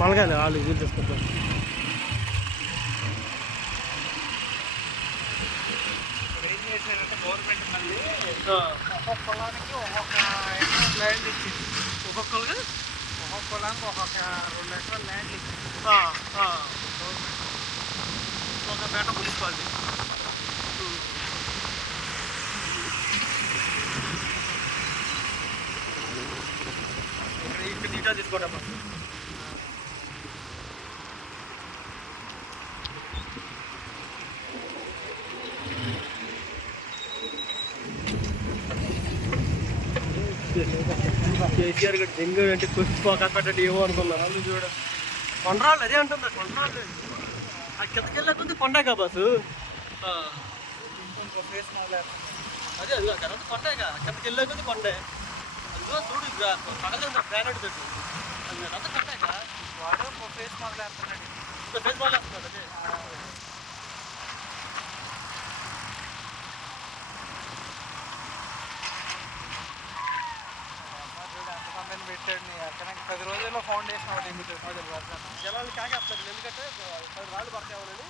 మనగాలి వాళ్ళు ఇది తీసుకుంటారు. ఏం చేశారంటే గవర్నమెంట్ మళ్ళీ ఒక్కొక్క పొలానికి ఒక్కొక్క ఎకరం ల్యాండ్ ఇచ్చింది. ఒక్కొక్కరుగా ఒక్కొక్క పొలానికి ఒక్కొక్క 2 ఎకరాల ల్యాండ్ ఇచ్చింది గవర్నమెంట్. సోజంపేట మున్సిపాలిటీ. ఇక్కడ డీటెయిల్ తీసుకోవడం కేసీఆర్ గడ్ దెంగ అంటే కొట్టుకోకట్టండి ఏమో అనుకున్నారు వాళ్ళు. చూడ కొండరాళ్ళు అదే అంటుందా, కొండరాళ్ళు ఆ కిందకెళ్ళకుంది కొండగా బస్సు. ఇంకొంచెం ఫేస్ మొదలవుతుంది. అదే అది తర్వాత కొండగా కిందకెళ్ళకుంది కొండే. అదిగో చూడు పగలేదు గ్రానైట్ పెట్టు అది అంతా కొండగా. వాడు ఫేస్ మొదలవుతున్నాడు. ఫేస్ బాల్ వేస్తున్నాడు. అదే ఎంతమందిని పెట్టాడు అక్కడ 10 రోజుల్లో ఫౌండేషన్ ఒకటి దిగుతుంది. జనాలు కాకేస్తున్నారు ఎందుకంటే 10 రాళ్ళు పడతామని.